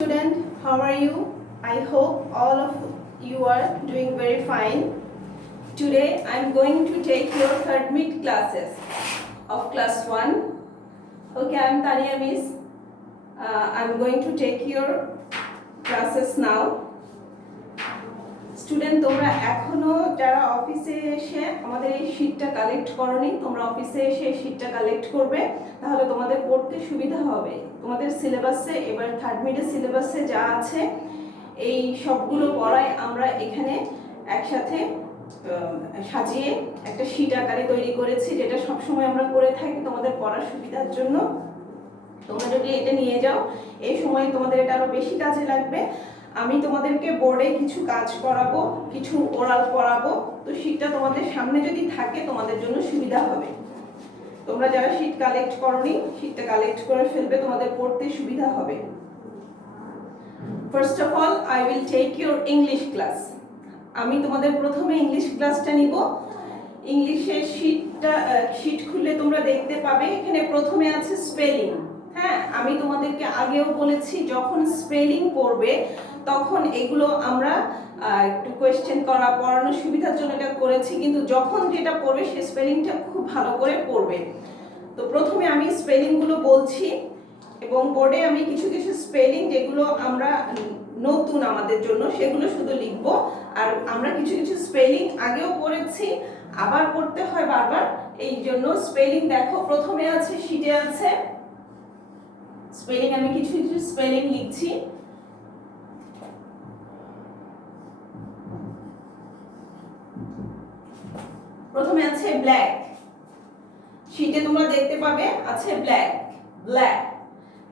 Student, how are you? I hope all of you are doing very fine. Today I am going to take your third mid classes of class 1. Okay, I am Tania Miss. I am going to take your classes now. Student তোমরা এখনো যারা অফিসে এসে আমাদের এই শীটটা collect করনি, তোমরা অফিসে এসে এই শীটটা কালেক্ট করবে, তাহলে তোমাদের পড়তে সুবিধা হবে। তোমাদের সিলেবাসে এবার থার্ড মিডের সিলেবাসে যা আছে এই সবগুলো পড়ায় আমরা এখানে একসাথে সাজিয়ে একটা শীট আকারে তৈরি করেছি, যেটা সবসময় আমরা করে থাকি তোমাদের পড়ার সুবিধার জন্য। তোমরা যদি এটা নিয়ে যাও এই সময় তোমাদের এটা আরো বেশি কাজে লাগবে। আমি তোমাদেরকে বোর্ডে কিছু কাজ করাবো, কিছু ওরাল পড়াবো, তো শীটটা তোমাদের সামনে যদি থাকে তোমাদের জন্য সুবিধা হবে। তোমরা যারা শীট কালেক্ট করনি শীটটা কালেক্ট করে ফেলবে, তোমাদের পড়তে সুবিধা হবে। First of all I will take your English class. আমি তোমাদের প্রথমে ইংলিশ ক্লাসটা নিব। ইংলিশের শীট খুললে তোমরা দেখতে পাবে এখানে প্রথমে আছে স্পেলিং। হ্যাঁ, আমি তোমাদেরকে আগেও বলেছি যখন স্পেলিং পড়বে তখন এগুলো আমরা একটু কোয়েশ্চেন করা পড়ানোর সুবিধার জন্য এটা করেছি, কিন্তু যখন যেটা পড়বে সেই স্পেলিংটা খুব ভালো করে পড়বে। তো প্রথমে আমি স্পেলিংগুলো বলছি এবং বোর্ডে আমি কিছু কিছু স্পেলিং যেগুলো আমরা নতুন আমাদের জন্য সেগুলো শুধু লিখব। আর আমরা কিছু কিছু স্পেলিং আগেও পড়েছি, আবার পড়তে হয় বারবার, এই জন্য স্পেলিং দেখো প্রথমে আছে শীটে আছে স্পেলিং। আমি কিছু কিছু স্পেলিং লিখছি। প্রথমে আছে ব্ল্যাক, শীটে তোমরা দেখতে পাবে আছে ব্ল্যাক। ব্ল্যাক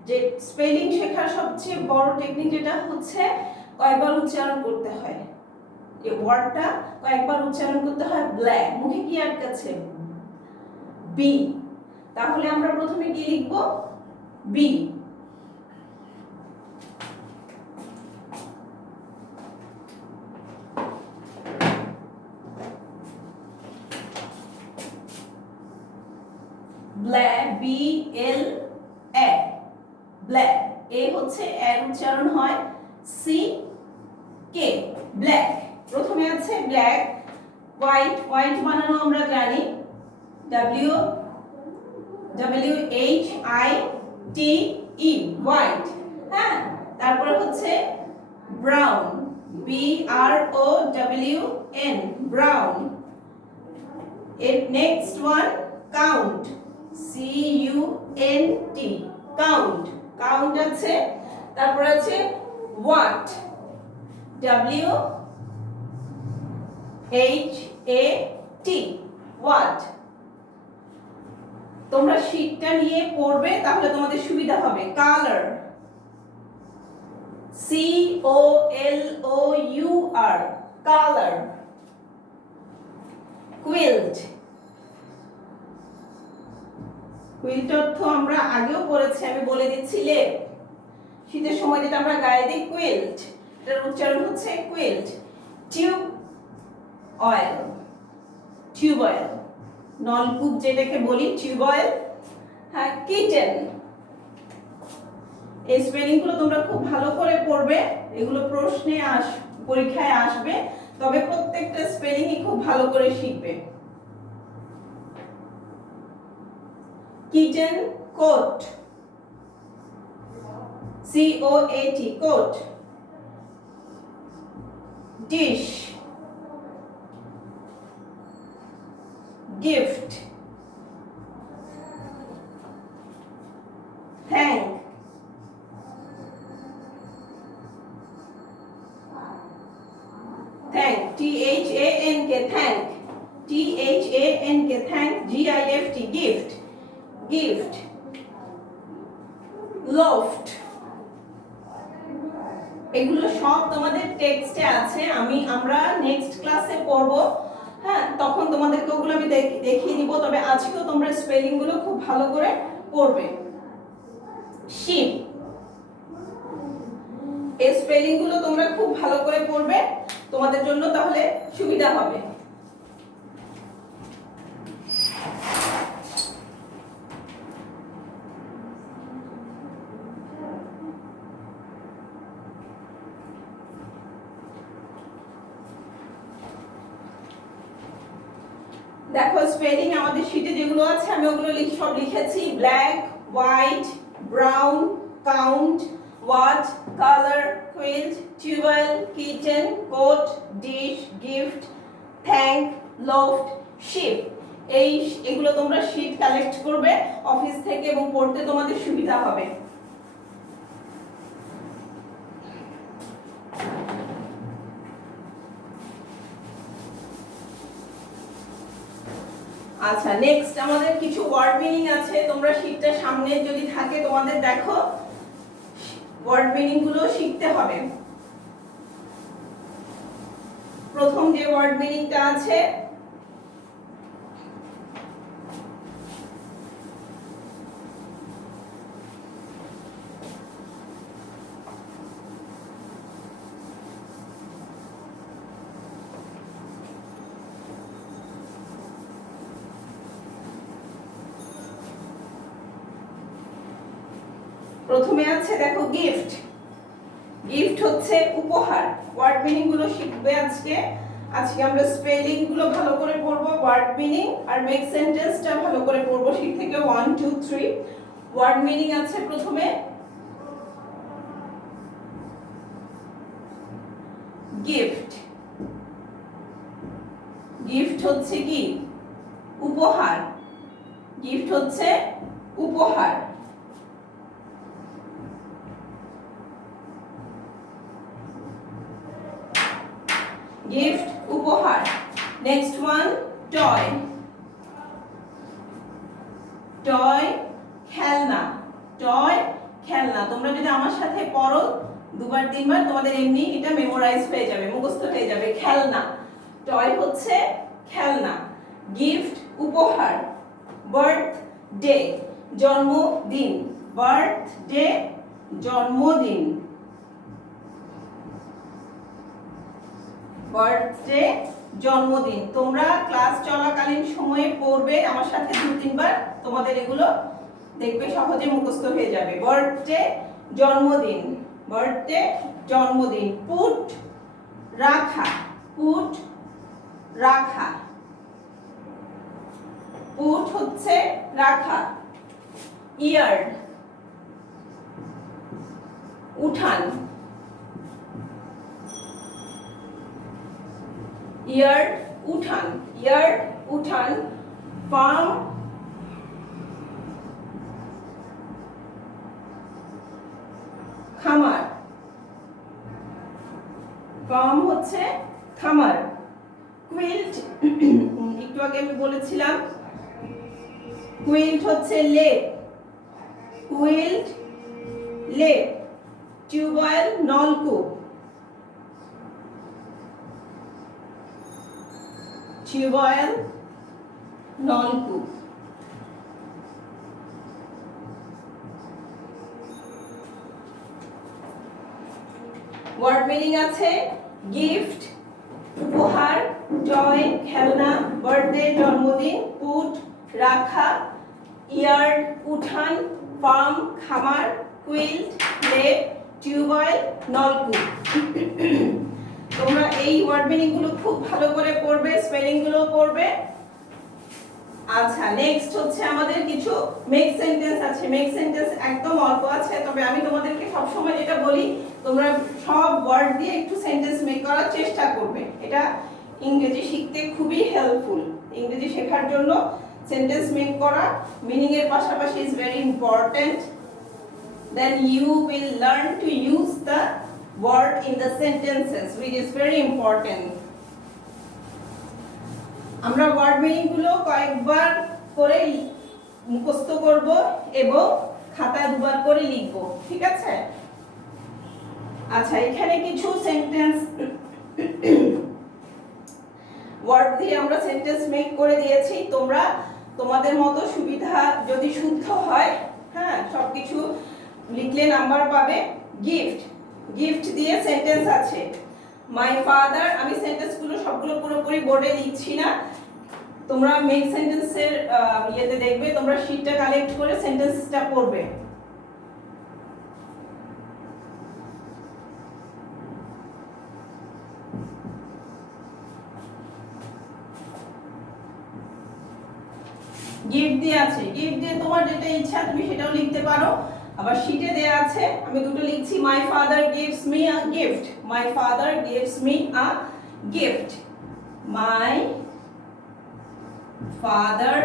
যে স্পেলিং শেখার সবচেয়ে বড় টেকনিক যেটা হচ্ছে কয়েকবার উচ্চারণ করতে হয়। এই ওয়ার্ডটা কয়েকবার উচ্চারণ করতে হয়। ব্ল্যাক মুখে কি আটকাচ্ছে? বি। তাহলে আমরা প্রথমে কি লিখব? বি। ব্ল্যাক, বি এল এ, ব্ল্যাক। এ হচ্ছে এর উচ্চারণ হয় সি কে, ব্ল্যাক। প্রথমে আছে ব্ল্যাক। হোয়াইট, হোয়াইট বানানো আমরা জানি W W H I T E, white. হ্যাঁ, তারপরে হচ্ছে brown, B R O W N, brown. এর next one count, C U N T, count. Count আছে। তারপর আছে what, W H A T, what. তোমরা শীটটা নিয়ে পড়বে তাহলে তোমাদের সুবিধা হবে। Colour, C O L O U R, colour. Quilt, quilt অর্থ আমরা আগেও পড়েছি, আমি বলে দিচ্ছি লেপ। শীতের সময় যেটা আমরা গায়ে দিই কুইল্ট, এটার উচ্চারণ হচ্ছে quilt. Tube oil, tube oil, নলকূপ যেটাকে বলি টিউব অয়েল। হ্যাঁ, কিটেন। এই স্পেলিং গুলো তোমরা খুব ভালো করে পড়বে, এগুলো প্রশ্নে পরীক্ষায় আসবে, তবে প্রত্যেকটা স্পেলিংই খুব ভালো করে শিখবে। Kitten, coat, C O A T, coat. Dish, gift. Thank, thank, T H A N K, thank, T H A N K, thank, G I F T, gift, gift. Loft, এগুলো সব তোমাদের টেক্সটে আছে, আমরা নেক্সট ক্লাসে পড়ব। হ্যাঁ, তখন তোমাদেরকে ওগুলো আমি দেখিয়ে দিব, তবে আজকেও তোমরা স্পেলিং গুলো খুব ভালো করে পড়বে। শিপ, এই স্পেলিং গুলো তোমরা খুব ভালো করে পড়বে, তোমাদের জন্য তাহলে সুবিধা হবে। দেখো স্পেলিং আমাদের শীটে যেগুলো আছে আমি ওগুলো সব লিখেছি। Black, white, brown, count, what, colour, quilt, tubewell, kitchen, coat, dish, gift, thank, loft, ship. এগুলো তোমরা শীট কালেক্ট করবে অফিস থেকে এবং পড়তে তোমাদের সুবিধা হবে। আচ্ছা, নেক্সট আমাদের কিছু ওয়ার্ড মিনিং আছে। তোমরা শীটটা সামনে যদি থাকে তোমাদের দেখো, ওয়ার্ড মিনিং গুলো শিখতে হবে। প্রথম যে ওয়ার্ড মিনিংটা আছে, প্রথমে আছে দেখো গিফট। গিফট হচ্ছে উপহার। ওয়ার্ড মিনিং গুলো শিখবে আজকে। আমরা স্পেলিং গুলো ভালো করে পড়বো, ওয়ার্ড মিনিং আর মেক সেন্টেন্সটা ভালো করে পড়বো শীট থেকে 1 2 3। ওয়ার্ড মিনিং আছে প্রথমে গিফট। গিফট হচ্ছে কি? উপহার। গিফট হচ্ছে উপহার। গিফট উপহার। Next one toy. টয় খেলনা। টয় খেলনা। তোমরা যদি আমার সাথে পড়ো দুবার তিনবার তোমাদের এমনি এটা মেমোরাইজ হয়ে যাবে, মুখস্থ হয়ে যাবে। খেলনা, টয় হচ্ছে খেলনা। গিফট উপহার। বার্থডে জন্মদিন। বার্থডে জন্মদিন। বার্থডে জন্মদিন। তোমরা ক্লাস চলাকালীন সময়ে পড়বে আমার সাথে দু তিনবার, তোমাদের এগুলো দেখবে সহজে মুখস্থ হয়ে যাবে। বার্থডে জন্মদিন। বার্থডে জন্মদিন। পুট রাখা। পুট রাখা। পুট হচ্ছে রাখা। ইয়ার্ড উঠান। ইয়ার্ড উঠান। ইয়ার্ড উঠান। ফার্ম খামার। ফার্ম হচ্ছে খামার। কুইল্ট একটু আগে আমি বলেছিলাম, কুইল্ট হচ্ছে লেপ। কুইল্ট লেপ। টিউবওয়েল নলকূপ। টিউবওয়েল নলকূপ। ওয়ার্ড মিনিং আছে গিফট উপহার, টয় খেলনা, বার্থডে জন্মদিন, পুট রাখা, ইয়ার্ড উঠান, ফার্ম খামার, কুইল্ট লেপ, টিউবওয়েল নলকূপ। তোমরা এই ওয়ার্ড মিনিং গুলো খুব ভালো করে পড়বে, স্পেলিং গুলো পড়বে। আচ্ছা, নেক্সট হচ্ছে আমাদের কিছু মেক সেন্টেন্স আছে। মেক সেন্টেন্স একদম অল্প আছে, তবে আমি তোমাদেরকে সব সময় যেটা বলি তোমরা সব ওয়ার্ড দিয়ে একটু সেন্টেন্স মেক করার চেষ্টা করবে। এটা ইংরেজি শিখতে খুবই হেল্পফুল। ইংরেজি শেখার জন্য সেন্টেন্স মেক করা মিনিং এর পাশাপাশি is very important. Then you will learn to use the word in the sentences, which is very important. আমরা ওয়ার্ড মিনিং গুলো কয়েকবার করে মুখস্থ করব এবং খাতায় দুবার করে লিখব, ঠিক আছে? আচ্ছা, এখানে কিছু সেন্টেন্স ওয়ার্ড দিয়ে আমরা সেন্টেন্স মেক করে দিয়েছি। তোমরা তোমাদের মতো সুবিধা যদি শুদ্ধ হয়, হ্যাঁ, সবকিছু লিখলে নাম্বার পাবে। গিফট, গিফট দিয়ে সেন্টেন্স আছে। মাই ফাদার, আমি সেন্টেন্সগুলো সবগুলো পুরোপুরি বোর্ডে লিখছি না, তোমরা মেক সেন্টেন্সের ইয়েতে দেখবে, তোমরা শীটটা কালেক্ট করে সেন্টেন্সটা পড়বে। গিফট দিয়ে আছে, গিফট দিয়ে তোমার যেটা ইচ্ছা তুমি সেটাও লিখতে পারো। আবার শীটে দেয়া আছে, আমি দুটো লিখছি, my father gives me a gift, my father gives me a gift, my father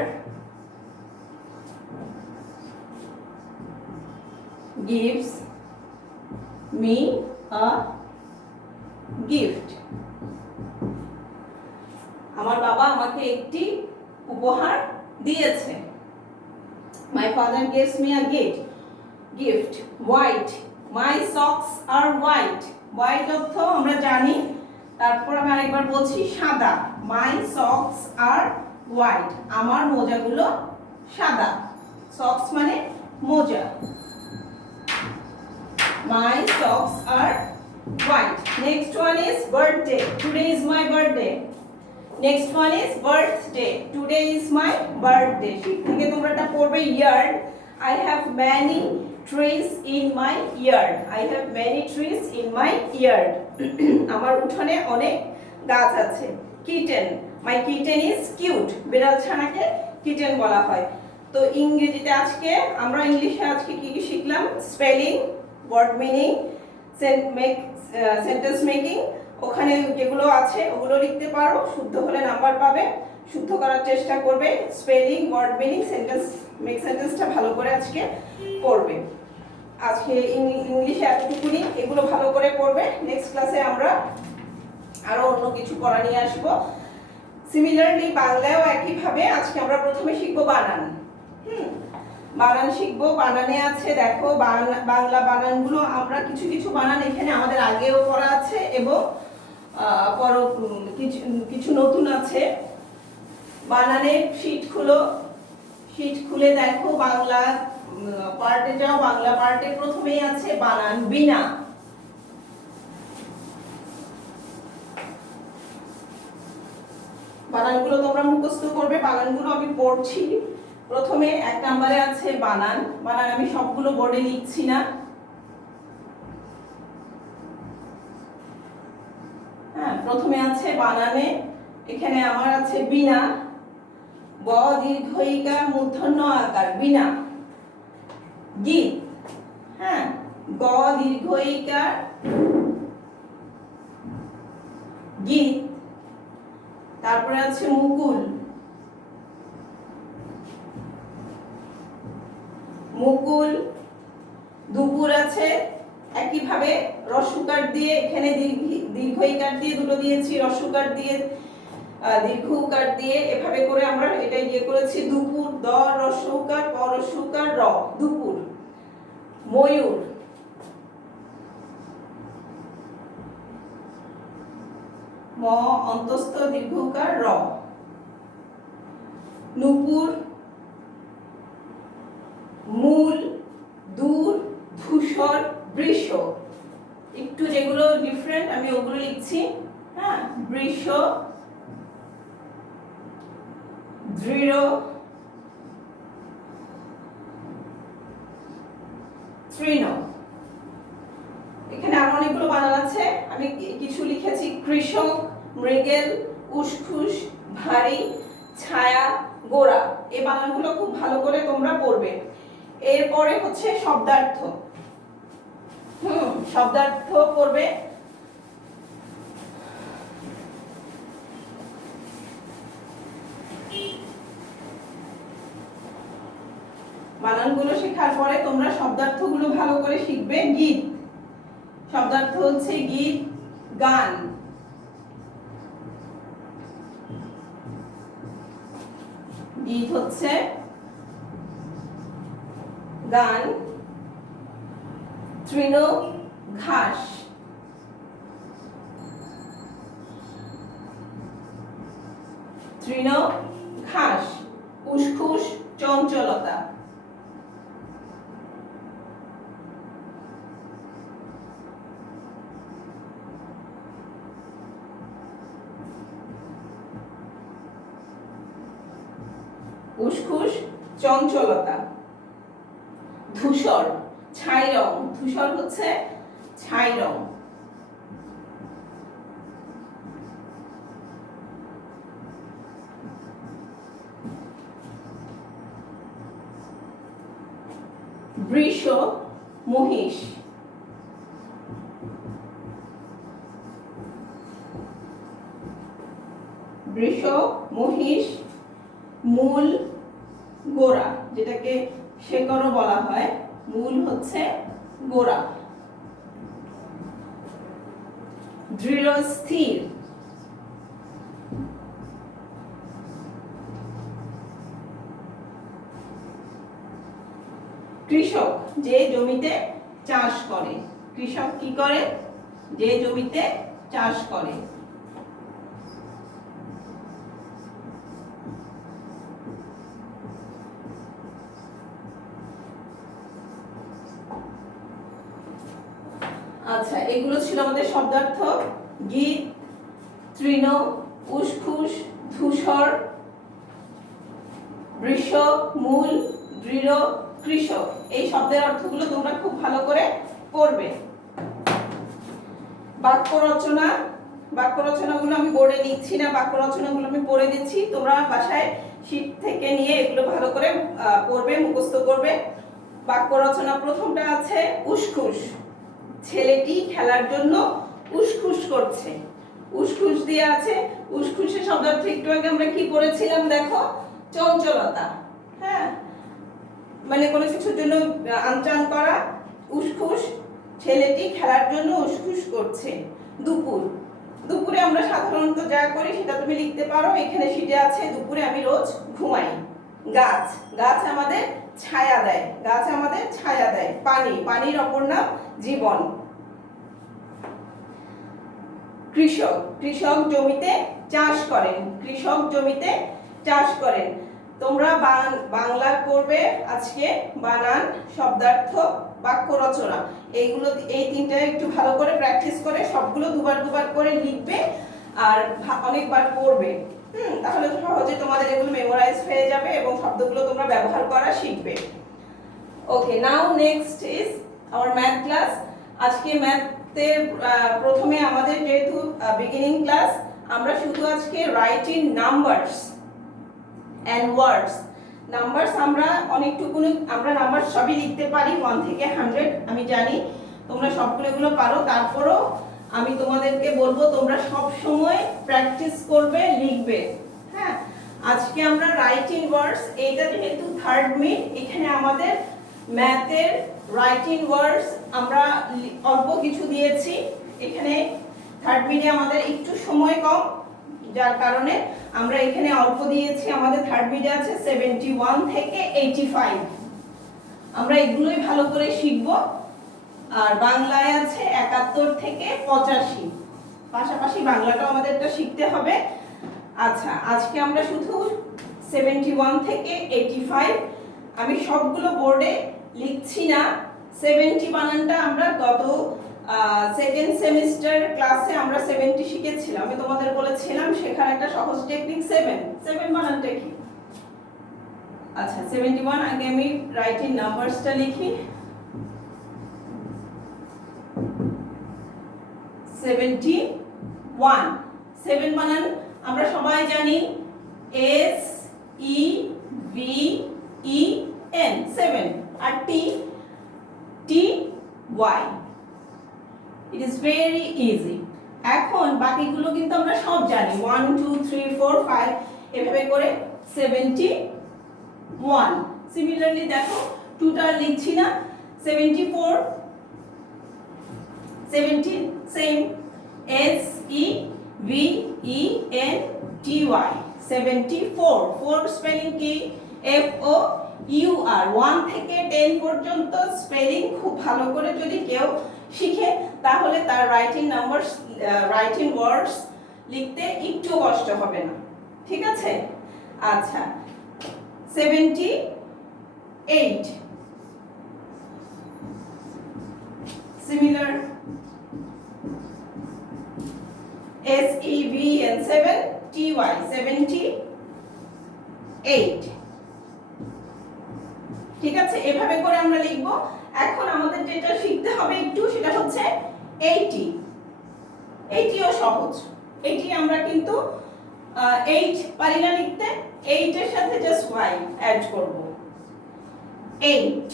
gives me a gift. আমার বাবা আমাকে একটি উপহার দিয়েছে। My father gives me a gift. White. My socks are white. White অর্থ আমরা জানি, তারপর আমি আরেকবার বলছি সাদা। My socks are white. আমার মোজাগুলো সাদা। Socks মানে মোজা। My socks are white. Next one is birthday. Today is my birthday. Next one is birthday. Today is my birthday. শীত থেকে তোমরা এটা পড়বে yard. I have many trees in my yard. I have many trees in my yard. আমার উঠোনে অনেক গাছ আছে। Kitten. My kitten is cute. বিড়াল ছানাকে kitten বলা হয়। তো ইংরেজিতে আজকে আমরা ইংলিশে আজকে কি কি শিখলাম? Spelling, word meaning, sentence making, ওখানে যেগুলো আছে ওগুলো লিখতে পারো, শুদ্ধ হলে নাম্বার পাবে, শুদ্ধ করার চেষ্টা করবে। Spelling, word meaning, sentence make সেন্টেন্সটা ভালো করে আজকে পড়বে। আজকে ইংলিশে এতটুকুনি, এগুলো ভালো করে পড়বে। নেক্সট ক্লাসে আমরা আরো অন্য কিছু পড়া নিয়ে আসবো। সিমিলারলি বাংলায়ও একইভাবে আজকে আমরা প্রথমে শিখবো বানান। বানান শিখবো। বানানে আছে দেখো বাংলা বানানগুলো, আমরা কিছু কিছু বানান এখানে আমাদের আগেও পড়া আছে এবং কিছু নতুন আছে। বানানে শীট খুলো, শীট খুলে দেখো বাংলা পার্টে যাও। বাংলা পার্টে প্রথমেই আছে বানান বিনা। বানানগুলো তোমরা মুখস্থ করবে। বানানগুলো আমি পড়ছি। প্রথমে 1 নম্বরে আছে বানান। বানান আমি সবগুলো বোর্ডে লিখছি না। হ্যাঁ, প্রথমে আছে বানানে, এখানে আমার আছে বিনা, ব দীর্ঘ ইকার মূর্ধন্য আকার বিনা। গীত, হ্যাঁ, গ দীর্ঘ ইকার গীত। তারপরে আছে মুকুল, মুকুল। দুপুর আছে একইভাবে রস্যকার দিয়ে, এখানে দীর্ঘ ইকার দিয়ে দুটো দিয়েছি, রস্যকার দিয়ে দীর্ঘ উকার দিয়ে, এভাবে করে আমরা এটা ইয়ে করেছি। দুপুর, দ রস্যকার, প রস্যকার, র, দুপুর। ময়ূর, ম অন্তস্থ দীর্ঘ উকার, র। নুপুর, মূল, দূর, ধূসর, বৃষ। একটু যেগুলো ডিফারেন্ট আমি ওগুলো লিখছি। হ্যাঁ, বৃষ, দৃঢ়, তৃণ। এখানে আরো অনেকগুলো বানান আছে, আমি কিছু লিখেছি। কৃষক, মৃগেল, উসখুস, ভারী, ছায়া, গোড়া। এই বানানগুলো খুব ভালো করে তোমরা পড়বে। এরপরে হচ্ছে শব্দার্থ। শব্দার্থ পড়বে। বানানগুলো শেখার পরে তোমরা শব্দার্থগুলো ভালো করে শিখবে। গীত, শব্দার্থ হচ্ছে গীত, গান। গীত হচ্ছে গান। তৃণ, ঘাস। তৃণ, ঘাস। উসখুস, চঞ্চলতা। উসখুস, চঞ্চলতা। ধূসর, ছাই রং। ধূসর হচ্ছে ছাই রং। বৃষ মহিষ, বৃষ মহিষ, মূল গোড়া, যেটাকে শেকড়ও বলা হয়, মূল হচ্ছে গোড়া, দৃঢ় স্থির, কৃষক যে জমিতে চাষ করে, কৃষক কি করে, যে জমিতে চাষ করে, আচ্ছা এগুলো ছিল আমাদের শব্দার্থ। গীত, তৃণ, উসখুস, ধূসর, বৃষ, মূল, দৃঢ়, কৃষক, এই শব্দের অর্থগুলো তোমরা খুব ভালো করে পড়বে। বাক্য রচনা, বাক্য রচনাগুলো আমি বোর্ডে লিখছি না, বাক্য রচনাগুলো আমি পড়ে দিচ্ছি, তোমরা বাসায় শীট থেকে নিয়ে এগুলো ভালো করে পড়বে, মুখস্থ করবে। বাক্য রচনা প্রথমটা আছে উসখুস, ছেলেটি খেলার জন্য উসখুস করছে, উসখুস দিয়ে আছে। উসখুসের শব্দার্থ একটু আগে আমরা কি পড়েছিলাম দেখো, চঞ্চলতা, হ্যাঁ, মানে কোনো কিছুর জন্য আনচান করা। উসখুস, ছেলেটি খেলার জন্য উসখুস করছে। দুপুর, দুপুরে আমরা সাধারণত যা করি সেটা তুমি লিখতে পারো, এখানে শীটে আছে দুপুরে আমি রোজ ঘুমাই। গাছ, গাছ আমাদের ছায়া দেয়, গাছ আমাদের ছায়া দেয়। পানি, পানির অপর নাম জীবন। কৃষক, কৃষক জমিতে চাষ করেন, কৃষক জমিতে চাষ করেন। তোমরা বাংলা করবে আজকে, বানান, শব্দার্থ, বাক্য রচনা, এইগুলো, এই তিনটা একটু ভালো করে প্র্যাকটিস করে সবগুলো দুবার দুবার করে লিখবে আর অনেকবার পড়বে। তাহলে সহজে তোমাদের এগুলো মেমোরাইজ হয়ে যাবে এবং শব্দগুলো তোমরা ব্যবহার করা শিখবে। Okay, now next is our math class. আজকে ম্যাথের প্রথমে আমাদের যেহেতু বিগিনিং ক্লাস, আমরা শুধু আজকে writing numbers and words, numbers আমরা অনেকটুকুনি, আমরা নাম্বার সবই লিখতে পারি 1 থেকে 100, আমি জানি তোমরা সবগুলো এগুলো পারো। তারপরও আমি তোমাদেরকে বলবো তোমরা সব সময় প্র্যাকটিস করবে, লিখবে। হ্যাঁ, আজকে আমরা রাইটিং ওয়ার্ডস, এইটা যেহেতু থার্ড মিড, এখানে আমাদের ম্যাথের রাইটিং ওয়ার্ডস আমরা অল্প কিছু দিয়েছি। এখানে থার্ড মিডে আমাদের একটু সময় কম, যার কারণে আমরা এখানে অল্প দিয়েছি। আমাদের থার্ড মিডে আছে 71 থেকে 85, আমরা এগুলোই ভালো করে শিখব। আর বাংলায় আছে 71 থেকে 85, পাশাপাশি বাংলাটাও আমাদেরটা শিখতে হবে। আচ্ছা, আজকে আমরা শুধু 71 থেকে 85, আমি সবগুলো বোর্ডে লিখছি না। 70 বানানটা আমরা গত সেকেন্ড সেমিস্টার ক্লাসে আমরা 70 শিখেছিলাম, আমি তোমাদের বলেছিলাম শেখার একটা সহজ টেকনিক 7 বানানটা কি। আচ্ছা, 71, আগে আমি রাইটিং নাম্বারসটা লিখি। 71, 7 বানান আমরা সবাই জানি, S E V E N, 7, R T T Y, it is very easy। এখন বাকিগুলো কিন্তু আমরা সব জানি, 1 2 3 4 5 এভাবে করে 71। সিমিলারলি দেখো, 2টা লিখছি না, 74, 17, same, S E V E N T Y, 74। 4 spelling কি, F O U R। 1 থেকে 10 পর্যন্ত স্পেলিং খুব ভালো করে যদি কেউ শিখে, তাহলে তার রাইটিং নাম্বারস, রাইটিং ওয়ার্ডস লিখতে একটু কষ্ট হবে না, ঠিক আছে। আচ্ছা, 78, similar, S E V N 7 T Y, 78, ঠিক আছে। এভাবে করে আমরা লিখব। এখন আমাদের যেটা শিখতে হবে একটু, সেটা হচ্ছে 80। 80ও সহজ, 80 আমরা কিন্তু 8 পারি না লিখতে, 8 এর সাথে জাস্ট y অ্যাড করব, 8।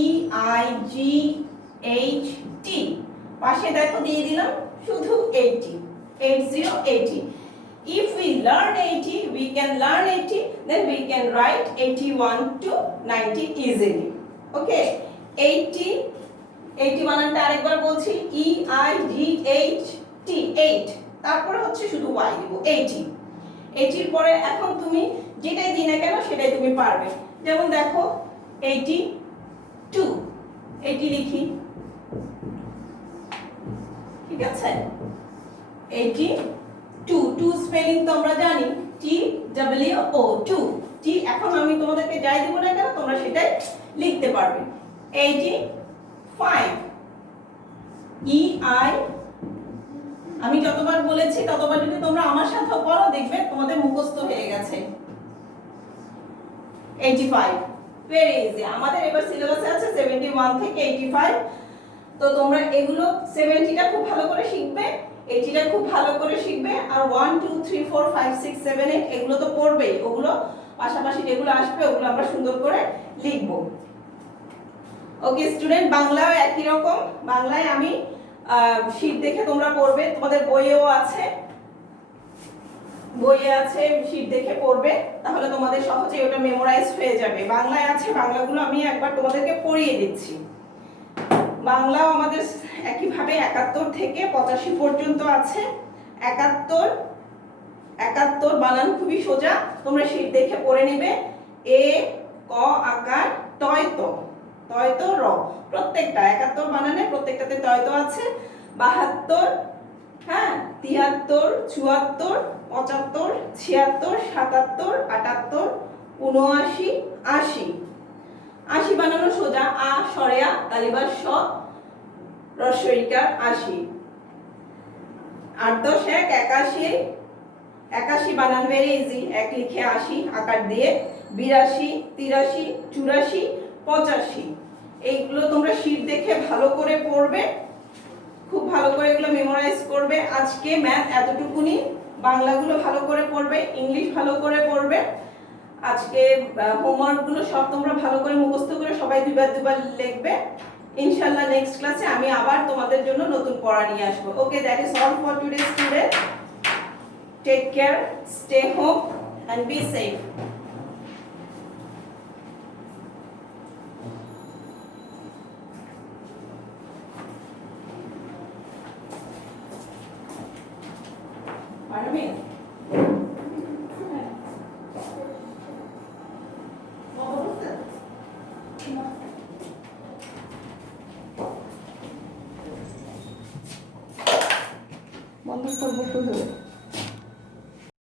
EIGHT, পাশে দেখো দিয়ে দিলাম শুধু 80, 80. If we learn 80, we can learn 80, then we can write 81 to 90 easily. Okay, 80, 80 বানানটা আরেকবার বলছি, EIGHT, 8, তারপরে হচ্ছে শুধু y দিব 80. 80 পরে এখন তুমি যেটাই দিই না কেন সেটাই তুমি পারবে। যেমন দেখো 82, 80 লিখি, ঠিক আছে, 82, টু স্পেলিং তো আমরা জানি TWO, টু, টি, এখন আমি তোমাদেরকে যাই দিব না কেন তোমরা সেটাই লিখতে পারবে। 85, EI, আমি যতবার বলেছি ততবার যদি তোমরা আমার সাথে পড়ো দেখবে তোমাদের মুখস্থ হয়ে গেছে। 85, ভেরি ইজি। আমাদের এবার সিলেবাসে আছে 71 থেকে 85, তো তোমরা এগুলো 70টা খুব ভালো করে শিখবে, 80টা খুব ভালো করে শিখবে, আর 1 2 3 4 5 6 7 8 এগুলো তো পড়বেই, ওগুলো পাশাপাশি যেগুলো আসবে ওগুলো আমরা সুন্দর করে লিখব। ওকে স্টুডেন্ট, বাংলাও একই রকম, বাংলায় আমি শীট দেখে তোমরা পড়বে, তোমাদের বইয়েও আছে, বইয়ে আছে, শীট দেখে পড়বে, তাহলে তোমাদের সহজেই ওটা মেমোরাইজ হয়ে যাবে। বাংলায় আছে, বাংলাগুলো আমি একবার তোমাদেরকে পড়িয়ে দিচ্ছি। বাংলাও আমাদের একইভাবে 71 থেকে 85 পর্যন্ত আছে। 71 বানান খুবই সোজা, তোমরা শীট দেখে পড়ে নিবে। এ ক আকার টয় তো, টয় তো র, প্রত্যেকটা 71 বানানে প্রত্যেকটাতে টয় তো আছে। 72, হ্যাঁ, 73, 74, 75, 76, 77, 78, 79, 80, 80 বানানো সোজা, আ সরেয়া তালিবার স রস্বইকার 80। 8 10 1 81, 81 বানান ভেরি ইজি, এক লিখে 80 আকার দিয়ে। 82, 83, 84, 85, এইগুলো তোমরা শীট দেখে ভালো করে পড়বে, খুব ভালো করে এগুলো মেমোরাইজ করবে। আজকে ম্যাথ এতটুকুনি, বাংলাগুলো ভালো করে পড়বে, ইংলিশ ভালো করে পড়বে। আজকে হোমওয়ার্কগুলো সব তোমরা ভালো করে মুখস্থ করে সবাই দুবার দুবার লিখবে। ইনশাআল্লাহ নেক্সট ক্লাসে আমি আবার তোমাদের জন্য নতুন পড়া নিয়ে আসবো। Okay, that is all for today student. Take care, stay home and be safe. পারবে? বন্ধ করবো।